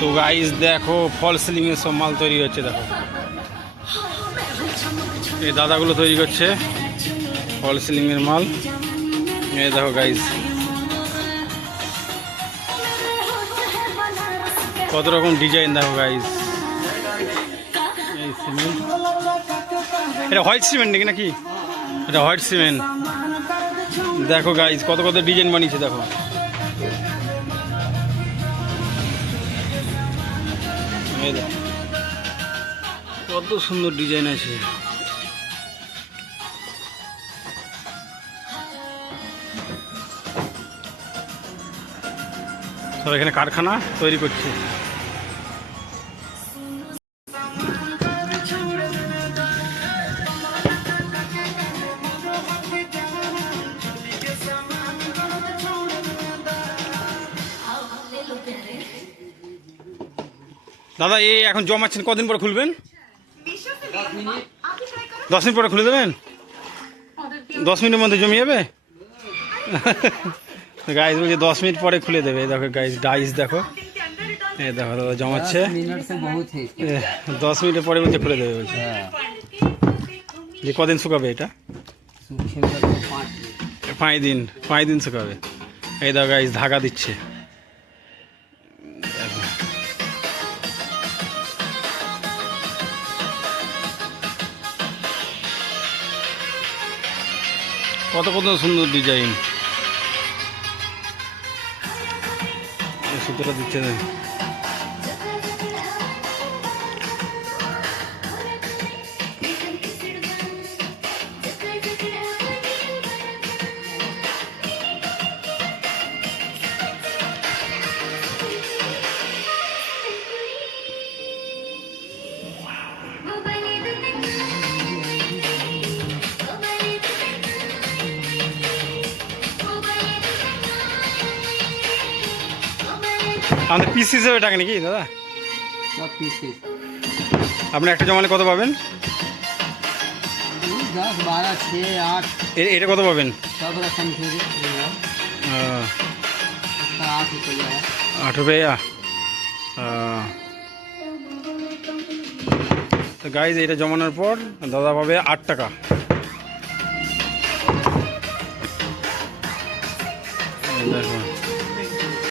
তো গাইস দেখো ফল সিলিং এর সব মাল তৈরি হচ্ছে। দেখো এই দাদাগুলো তৈরি করছে ফল সিলিং এর মাল। এই দেখো গাইস কত রকম ডিজাইন। দেখো গাইস এই সিমেন্ট, এটা হোয়াইট সিমেন্ট নাকি? এটা হোয়াইট সিমেন্ট। দেখো গাইস কত কত ডিজাইন বানিয়েছে। দেখো কত সুন্দর ডিজাইন আছে। সব এখানে কারখানা তৈরি করছে। দাদা এই এখন জমাচ্ছেন, কদিন পরে খুলবেন? 10 মিনিট পরে খুলে দেবেন? 10 মিনিটের মধ্যে জমে যাবে? গাইস বলছে 10 মিনিট পরে খুলে দেবে। দেখো গাইস দেখো এই দেখো দাদা জমাচ্ছে। 10 মিনিটের পরে বলছে খুলে দেবে বলছে। যে কদিন শুকাবে এটা? 5 দিন শুকাবে। এই দেখো গাইস ধাগা দিচ্ছে। কত কত সুন্দর ডিজাইন। সুতোটা দিচ্ছে না। আমাদের পিস হিসেবে টাকা নাকি দাদা? আপনি একটা জমালে কত পাবেন? 10, 12, 6, 8। এটা কত পাবেন? 8 रुपया। 8 रुपया। তো গাইজ এটা জমানোর পর দাদা পাবে 8 টাকা।